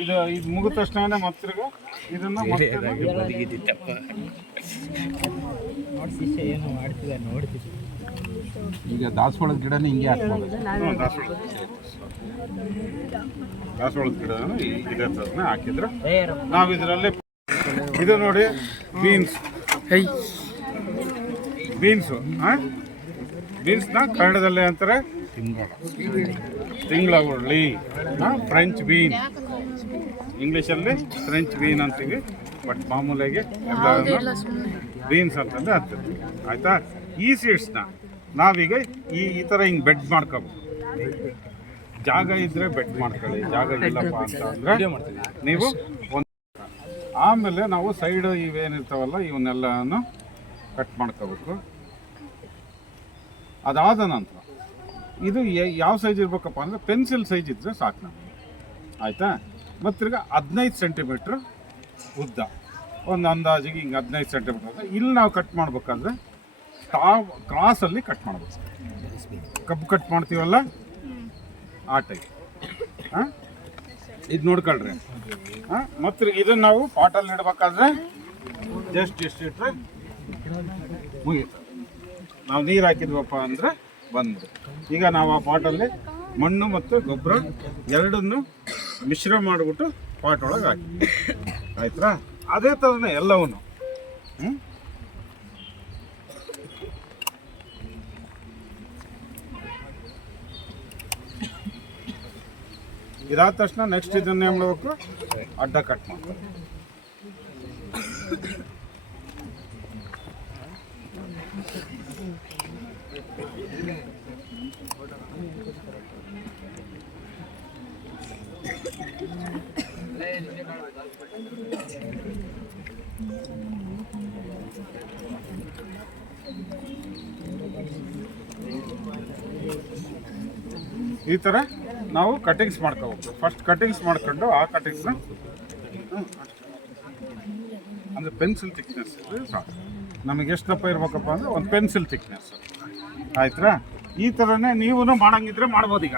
ಇದು ಮುಗಿದ ತಕ್ಷಣ ಮತ್ತೆ ಇದನ್ನ ಈಗ ದಾಸವಾಳದ ಗಿಡನೇ ಹಿಂಗೆ ಹಾಕ್ಬೋದು. ದಾಸವಾಳದ ಗಿಡ ಇದೇ ಥರನ ಹಾಕಿದ್ರೆ ನಾವು ಇದರಲ್ಲಿ ಇದು ನೋಡಿ ಬೀನ್ಸು ಬೀನ್ಸ್ನ ಕನ್ನಡದಲ್ಲಿ ಅಂತಾರೆ ತಿಂಗಳ ಉರುಳಿ, ಫ್ರೆಂಚ್ ಬೀನ್, ಇಂಗ್ಲೀಷಲ್ಲಿ ಫ್ರೆಂಚ್ ಬೀನ್ ಅಂತೀವಿ, ಬಟ್ ಮಾಮೂಲಿಯಾಗಿ ಎಲ್ಲ ಬೀನ್ಸ್ ಅಂತಂದ್ರೆ ಅಂತೀವಿ. ಆಯಿತಾ? ಈ ಸೀಡ್ಸ್ನ ನಾವೀಗ ಈ ಥರ ಹಿಂಗೆ ಬೆಡ್ ಮಾಡ್ಕೋಬೇಕು. ಜಾಗ ಇದ್ದರೆ ಬೆಡ್ ಮಾಡ್ಕೊಳ್ಳಿ, ಜಾಗ ಇಲ್ಲಪ್ಪ ಅಂತ ಅಂದರೆ ನೀವು ಒಂದು ಆಮೇಲೆ ನಾವು ಸೈಡ್ ಇವೇನಿರ್ತಾವಲ್ಲ ಇವನ್ನೆಲ್ಲನೂ ಕಟ್ ಮಾಡ್ಕೋಬೇಕು. ಅದಾದ ನಂತರ ಇದು ಯಾವ ಸೈಜ್ ಇರ್ಬೇಕಪ್ಪ ಅಂದರೆ ಪೆನ್ಸಿಲ್ ಸೈಜ್ ಇದ್ದರೆ ಸಾಕು ನಮಗೆ. ಆಯಿತಾ? ಮತ್ತು ತಿರ್ಗಿ 15 ಸೆಂಟಿಮೀಟ್ರ್ ಉದ್ದ, ಒಂದು ಅಂದಾಜಿಗೆ ಹಿಂಗೆ 15 ಸೆಂಟಿಮೀಟ್ರ್ ಉದ್ದ. ಇಲ್ಲಿ ನಾವು ಕಟ್ ಮಾಡಬೇಕಾದ್ರೆ ಕ್ರಾಸಲ್ಲಿ ಕಟ್ ಮಾಡಬೇಕು. ಕಬ್ಬು ಕಟ್ ಮಾಡ್ತೀವಲ್ಲ ಆ ಟೈಪ್. ಇದು ನೋಡ್ಕೊಳ್ರಿ. ಮತ್ತು ಇದನ್ನು ನಾವು ಪಾಟಲ್ಲಿ ಇಡಬೇಕಾದ್ರೆ ಜಸ್ಟ್ ಎಷ್ಟು ಇಟ್ಟರೆ ಮುಗೀತು. ನಾವು ನೀರು ಹಾಕಿದ್ವಪ್ಪ ಅಂದರೆ ಬಂದು ಈಗ ನಾವು ಆ ಪಾಟಲ್ಲಿ ಮಣ್ಣು ಮತ್ತು ಗೊಬ್ಬರ ಎರಡನ್ನು ಮಿಶ್ರ ಮಾಡಿಬಿಟ್ಟು ಪಾಟ್ ಒಳಗೆ ಹಾಕಿ. ಆಯ್ತಾ? ಅದೇ ಥರನೇ ಎಲ್ಲವನ್ನು ಇದಾದ ತಕ್ಷಣ ನೆಕ್ಸ್ಟ್ ಇದನ್ನೇ ಮಾಡಬೇಕು, ಅಡ್ಡ ಕಟ್ ಮಾಡ್ತಾರೆ. ಈ ಥರ ನಾವು ಕಟಿಂಗ್ಸ್ ಮಾಡ್ಕೋಬೇಕು. ಫಸ್ಟ್ ಕಟಿಂಗ್ಸ್ ಮಾಡ್ಕೊಂಡು ಆ ಕಟಿಂಗ್ಸ್ನ ಅಂದರೆ ಪೆನ್ಸಿಲ್ ಥಿಕ್ನೆಸ್ ಸಾಕು. ನಮಗೆ ಎಷ್ಟು ದಪ್ಪ ಇರ್ಬೇಕಪ್ಪ ಅಂದರೆ ಒಂದು ಪೆನ್ಸಿಲ್ ಥಿಕ್ನೆಸ್. ಆಯ್ತಾ? ಈ ಥರನೇ ನೀವು ಮಾಡಂಗಿದ್ರೆ ಮಾಡ್ಬೋದು. ಈಗ